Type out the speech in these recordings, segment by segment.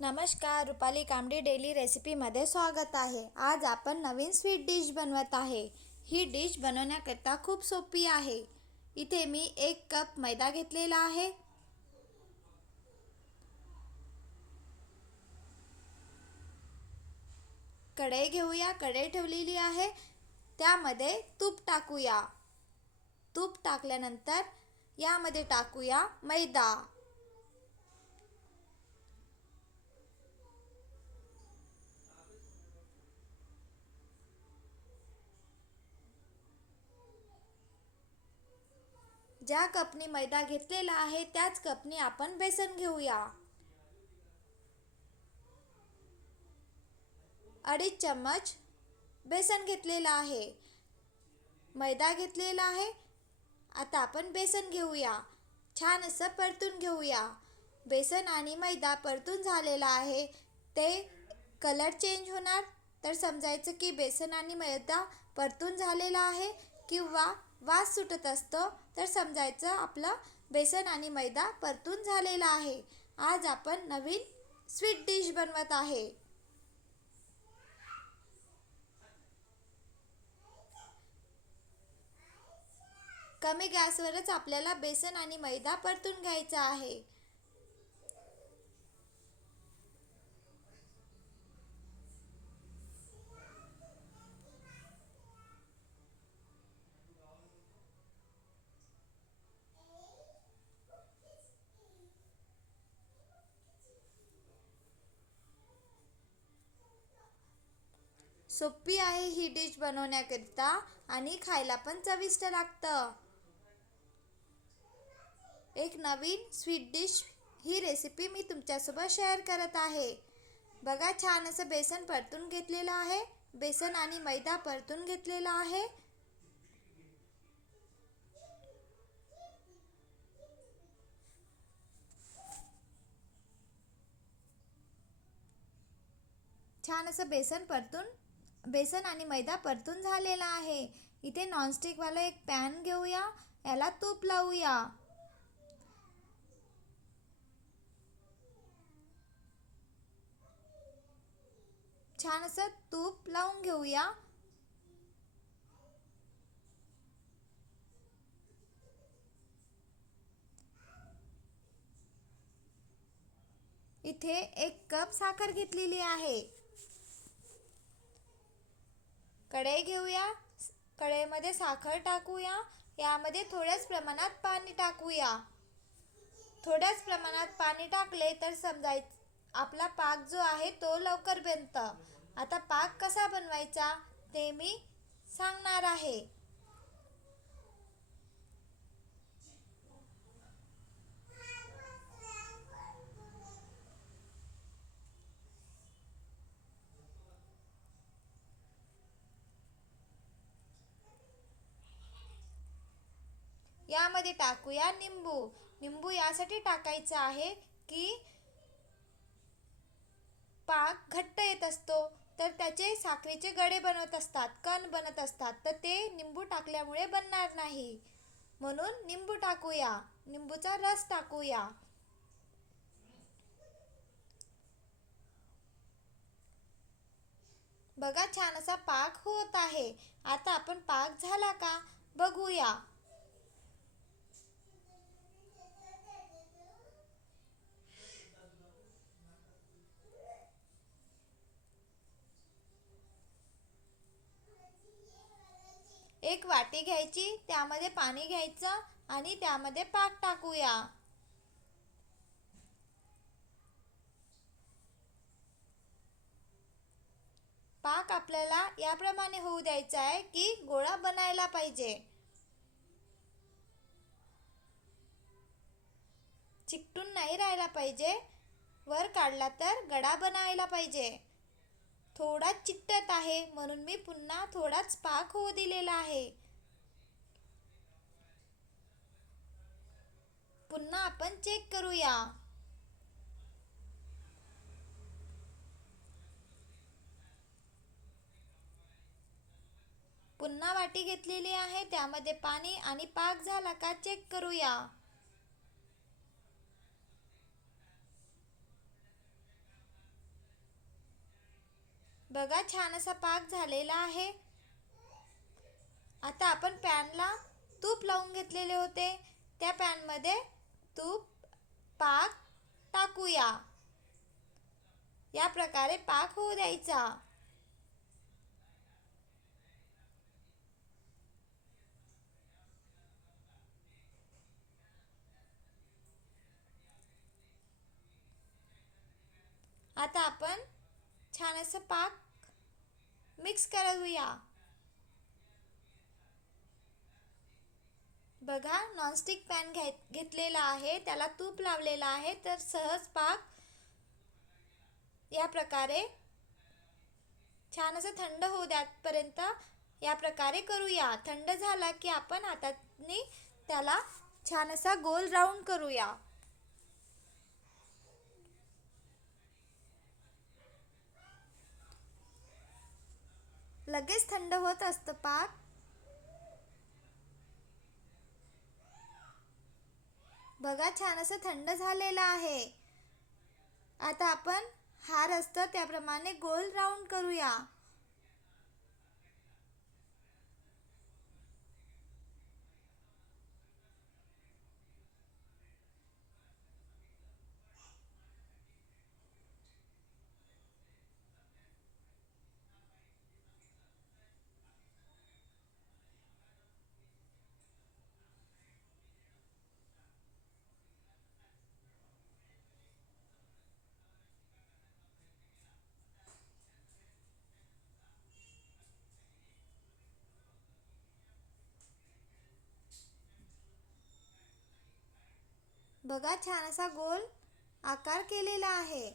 नमस्कार, रुपाली कामडी डेली रेसिपीमध्ये स्वागत आहे। आज आपण नवीन स्वीट डिश बनवत आहे। ही डिश बनवण्याकरता खूप सोपी आहे। इथे मी 1 कप मैदा घेतलेला आहे। कढई घेऊया। कढई ठेवलेली आहे, त्यामध्ये तूप टाकूया। तूप टाकल्यानंतर यामध्ये टाकूया मैदा। ज्या कपनी मैदा घेतलेला आहे त्याच कपनी आपण बेसन घेऊया। 2.5 चम्मच बेसन घेतलेला आहे। मैदा घेतलेला आहे। आता आपण बेसन घेऊया। छान असं परतून घेऊया। बेसन आणि मैदा परतून झालेला आहे। ते कलर चेंज होणार तर समजायचं की बेसन आणि मैदा परतून झालेला आहे, किंवा वास सुटत असतो तर समजायचं आपलं बेसन आणि मैदा परतून झालेला आहे। आज आपण नवीन स्वीट डिश बनवत आहे। कमी गॅसवरच आपल्याला बेसन आणि मैदा परतून घ्यायचा आहे। सोपी आहे ही डिश बनवण्याकरिता आणि खायला पण चविष्ट लागतं। एक नवीन स्वीट डिश ही रेसिपी मी तुमच्यासोबत शेअर करत आहे। बघा, छान असं बेसन परतून घेतलेलं आहे। बेसन आणि मैदा परतून घेतलेला आहे। छान असं बेसन आणि मैदा परतून झालेला आहे। इथे नॉनस्टिक वाला एक पॅन घेऊया। याला तूप लावूया। छान असं तूप लावून घेऊया। इथे 1 कप साखर घेतलेली आहे। कढई घेऊया। कढईमध्ये साखर टाकूया। यामध्ये थोड्याच प्रमाणात पाणी टाकूया। थोड्याच प्रमाणात पाणी टाकले तर समजायचं आपला पाक जो आहे तो लवकर बनतं। आता पाक कसा बनवायचा ते मी सांगणार आहे। यामध्ये टाकूया निंबू। निंबू यासाठी टाकायचा आहे की पाक घट्ट येत असतो तर त्याचे साखरेचे गडे बनत असतात, कण बनत असतात, तर ते निंबू टाकल्यामुळे बनणार नाही। म्हणून निंबू टाकूया। निंबूचा रस टाकूया। बघा, छान असा पाक होत आहे। आता आपण पाक झाला का बघूया। एक वाटी घ्यायची, त्यामध्ये पाणी घ्यायचं आणि त्यामध्ये पाक टाकूया। पाक आपल्याला याप्रमाणे होऊ द्यायचा आहे की गोळा बनायला पाहिजे। चिकटून नाही राहायला पाहिजे। वर काढला तर गडा बनायला पाहिजे। थोडा चिकटत आहे म्हणून मी पुन्हा थोडाच पाक होऊ दिलेला आहे। पुन्हा आपण चेक करूया। पुन्हा वाटी घेतलेली आहे, त्यामध्ये पाणी आणि पाक झाला का चेक करूया। बघा छान असा पाक झालेला आहे. आता आपण पॅनला तूप लावून घेतलेले होते, त्या पॅनमध्ये तूप पाक टाकूया. या प्रकारे पाक होऊ द्यायचा. आता आपण छान असं पाक मिक्स करूया. बघा नॉनस्टिक पॅन घेतलेला आहे, त्याला तूप लावलेला आहे, तर सहज पाक या प्रकारे छान असं थंड होऊ द्यापर्यंत या प्रकारे करूया. थंड झाला की आपण हाताने त्याला छान असा गोल राऊंड करूया. लगेच थंड होत असतं पाक. बघा छान असं थंड झालेलं आहे. आता आपण हार असतं त्याप्रमाणे गोल राऊंड करूया. बघा छान असा गोल आकार केलेला आहे.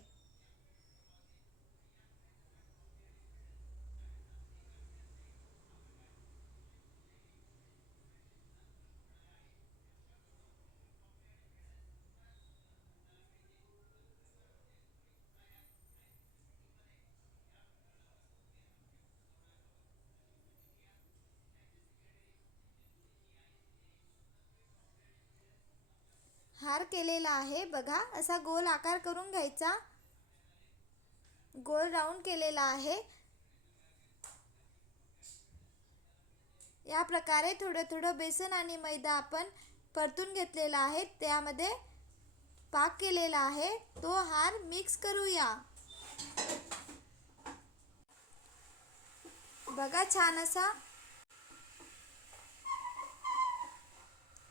हार केलेला आहे. बघा असा गोल आकार करून घ्यायचा. गोल राऊंड केलेला आहे. या प्रकारे थोडं थोडं बेसन आणि मैदा आपण परतून घेतलेला आहे, त्यामध्ये पाक केलेला आहे, तो हार मिक्स करूया. बघा छान असा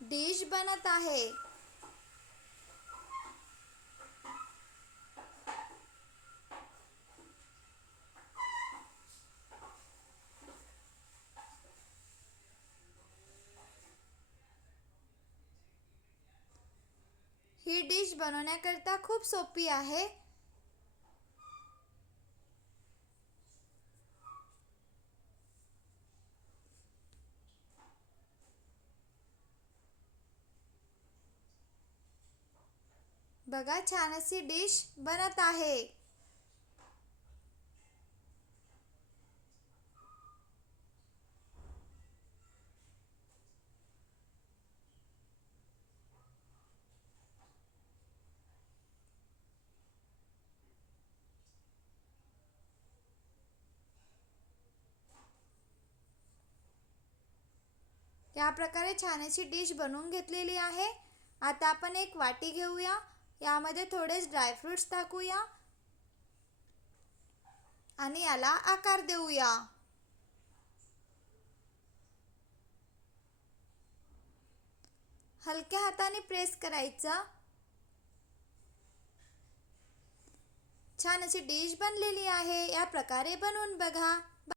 डिश बनत आहे. ही डिश बनवण्याकरता खूप सोपी आहे. बघा छान अशी डिश बनत आहे. या प्रकारे छान अशी डिश बनवून घेतलेली आहे. आता आपण एक वाटी घेऊया, यामध्ये थोडेच ड्रायफ्रूट्स टाकूया आणि याला आकार देऊया. हलक्या हाताने प्रेस करायचं. छान अशी डिश बनलेली आहे. या प्रकारे बनवून बघा.